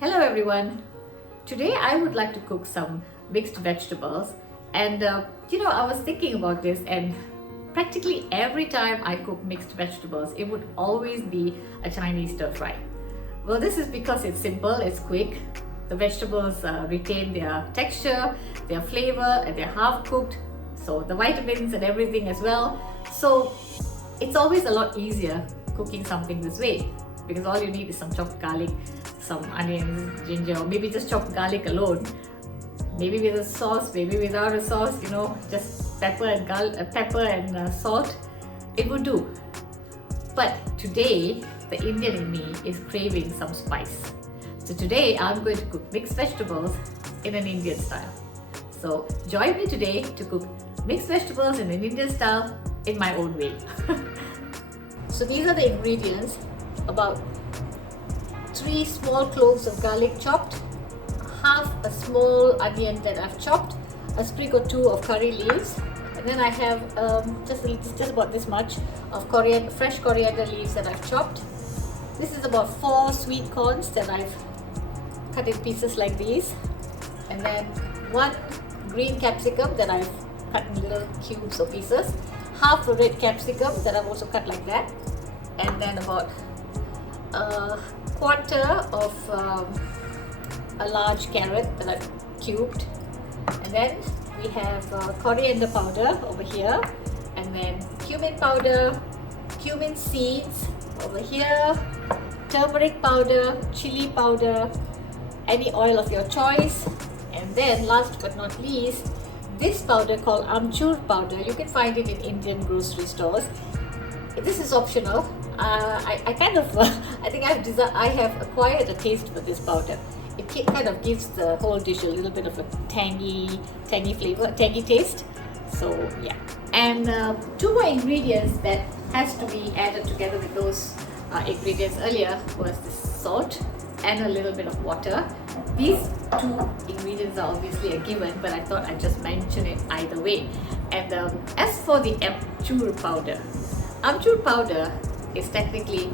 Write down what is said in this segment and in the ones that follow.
Hello everyone. Today I would like to cook some mixed vegetables and I was thinking about this, and practically every time I cook mixed vegetables it would always be a Chinese stir fry. Well, this is because it's simple, it's quick, the vegetables retain their texture, their flavor, and they're half cooked, so the vitamins and everything as well. So it's always a lot easier cooking something this way, because all you need is some chopped garlic, some onions, ginger, or maybe just chopped garlic alone. Maybe with a sauce, maybe without a sauce, just pepper and salt, it would do. But today, the Indian in me is craving some spice. So today, I'm going to cook mixed vegetables in an Indian style. So join me today to cook mixed vegetables in an Indian style in my own way. So these are the ingredients: about 3 small cloves of garlic chopped, half a small onion that I've chopped, a sprig or 2 of curry leaves, and then I have just about this much of fresh coriander leaves that I've chopped. This is about 4 sweet corns that I've cut in pieces like these, and then 1 green capsicum that I've cut in little cubes or pieces, half a red capsicum that I've also cut like that, and then about a quarter of a large carrot that I've cubed, and then we have coriander powder over here, and then cumin powder, cumin seeds over here, turmeric powder, chili powder, any oil of your choice, and then last but not least, this powder called amchur powder. You can find it in Indian grocery stores. This is optional. I think I have acquired a taste for this powder. It kind of gives the whole dish a little bit of a tangy flavor, tangy taste. So yeah, and 2 more ingredients that has to be added together with those ingredients earlier was the salt and a little bit of water. These 2 ingredients are obviously a given, but I thought I'd just mention it either way. And as for the amchur powder is technically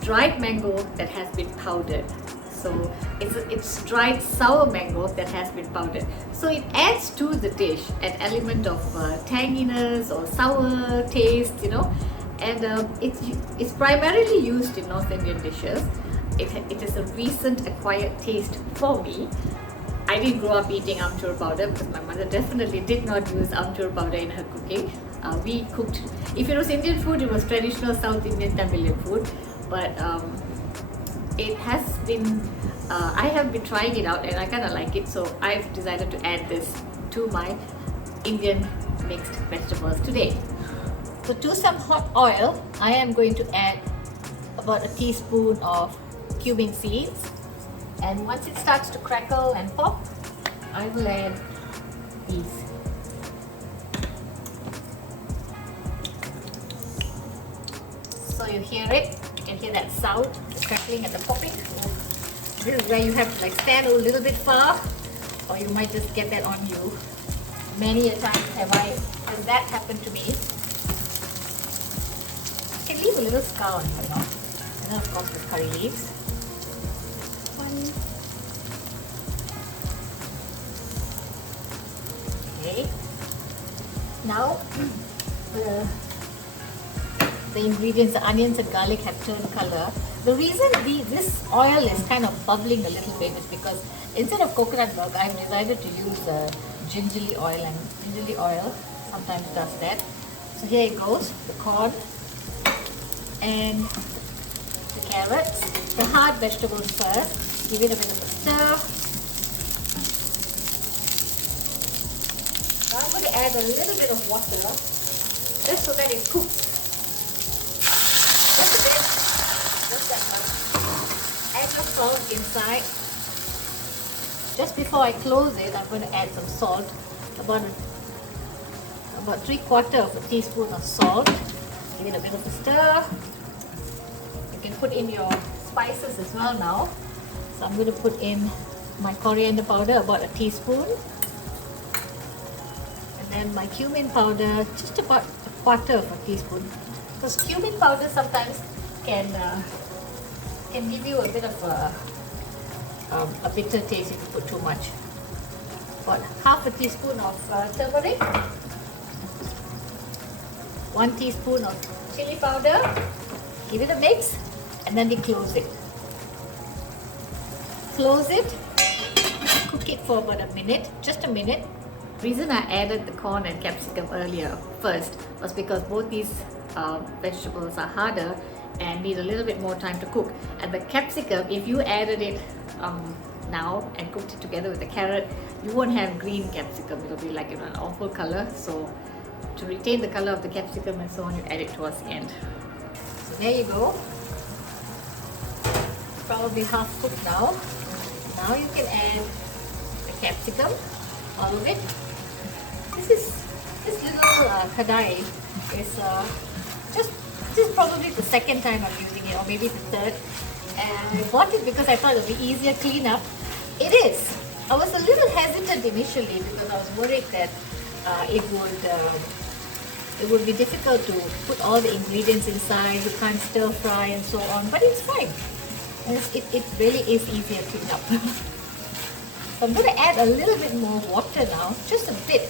dried mango that has been powdered. So it's dried sour mango that has been powdered. So it adds to the dish an element of tanginess or sour taste, and it's primarily used in North Indian dishes. It is a recent acquired taste for me. I didn't grow up eating amchur powder because my mother definitely did not use amchur powder in her cooking. We cooked, if it was Indian food, it was traditional South Indian Tamilian food, but it has been, I have been trying it out and I kind of like it, so I've decided to add this to my Indian mixed vegetables today. So to some hot oil, I am going to add about a teaspoon of cumin seeds, and once it starts to crackle and pop, I will add these. So you hear it, you can hear that sound, the crackling and the popping. This is where you have to stand a little bit far, or you might just get that on you. Many a time has that happened to me. It can leave a little scar on you, and then of course the curry leaves. Okay. Now the ingredients, the onions and garlic have turned color. The reason this oil is kind of bubbling a little bit is because instead of coconut milk, I've decided to use gingerly oil, and gingerly oil sometimes does that. So here it goes, the corn and the carrots, the hard vegetables first. Give it a bit of a stir. Now I'm going to add a little bit of water just so that it cooks. Just a bit, just that much. Add your salt inside. Just before I close it, I'm going to add some salt, about 3/4 of a teaspoon of salt. Give it a bit of a stir. You can put in your spices as well now. So I'm going to put in my coriander powder, about a teaspoon, and then my cumin powder, just about 1/4 of a teaspoon. Because cumin powder sometimes can give you a bit of a a bitter taste if you put too much. About half a teaspoon of turmeric, 1 teaspoon of chili powder. Give it a mix, and then we close it. Close it, cook it for about a minute, just a minute. The reason I added the corn and capsicum earlier first was because both these vegetables are harder and need a little bit more time to cook. And the capsicum, if you added it now and cooked it together with the carrot, you won't have green capsicum. It'll be like an awful color. So to retain the color of the capsicum and so on, you add it towards the end. So there you go. Probably half cooked now. Now you can add the capsicum, all of it. This little kadai is this is probably the second time I'm using it, or maybe the third. And I bought it because I thought it would be easier clean up. It is. I was a little hesitant initially because I was worried that it would be difficult to put all the ingredients inside. You can't stir fry and so on, but it's fine. It really is easier to clean up. So I'm going to add a little bit more water now, just a bit,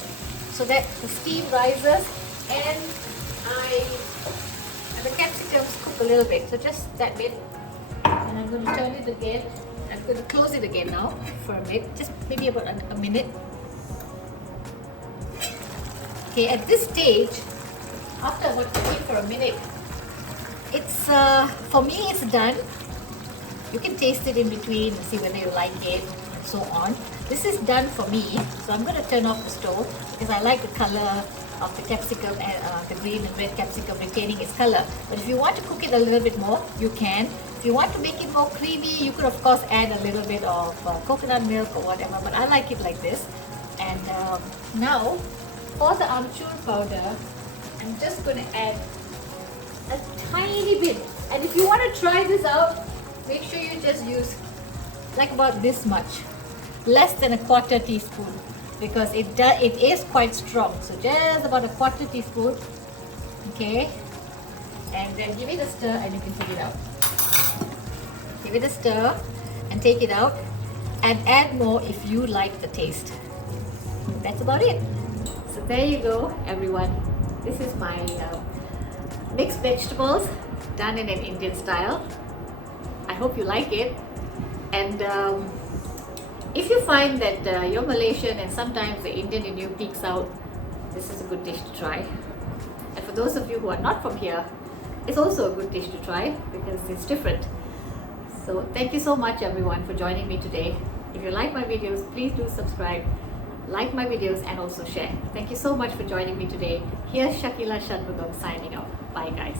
so that the steam rises and the capsicums cook a little bit. So just that bit, and I'm going to turn it again. I'm going to close it again now for a bit, just maybe about a minute. Okay, at this stage, after about cooking for a minute, it's for me it's done. You can taste it in between and see whether you like it and so on. This is done for me, so I'm going to turn off the stove because I like the color of the capsicum and the green and red capsicum retaining its color. But if you want to cook it a little bit more, you can. If you want to make it more creamy, you could of course add a little bit of coconut milk or whatever, but I like it like this. And now for the amchur powder, I'm just going to add a tiny bit. And if you want to try this out, make sure you just use like about this much, less than a quarter teaspoon, because it is quite strong. So just about a quarter teaspoon, okay, and then give it a stir and you can take it out. Give it a stir and take it out, and add more if you like the taste. That's about it. So there you go, everyone. This is my mixed vegetables done in an Indian style. I hope you like it. And if you find that you're Malaysian and sometimes the Indian in you peeks out, this is a good dish to try. And for those of you who are not from here, it's also a good dish to try because it's different. So thank you so much everyone for joining me today. If you like my videos, please do subscribe, like my videos and also share. Thank you so much for joining me today. Here's Shakila Shanmugam signing off. Bye guys.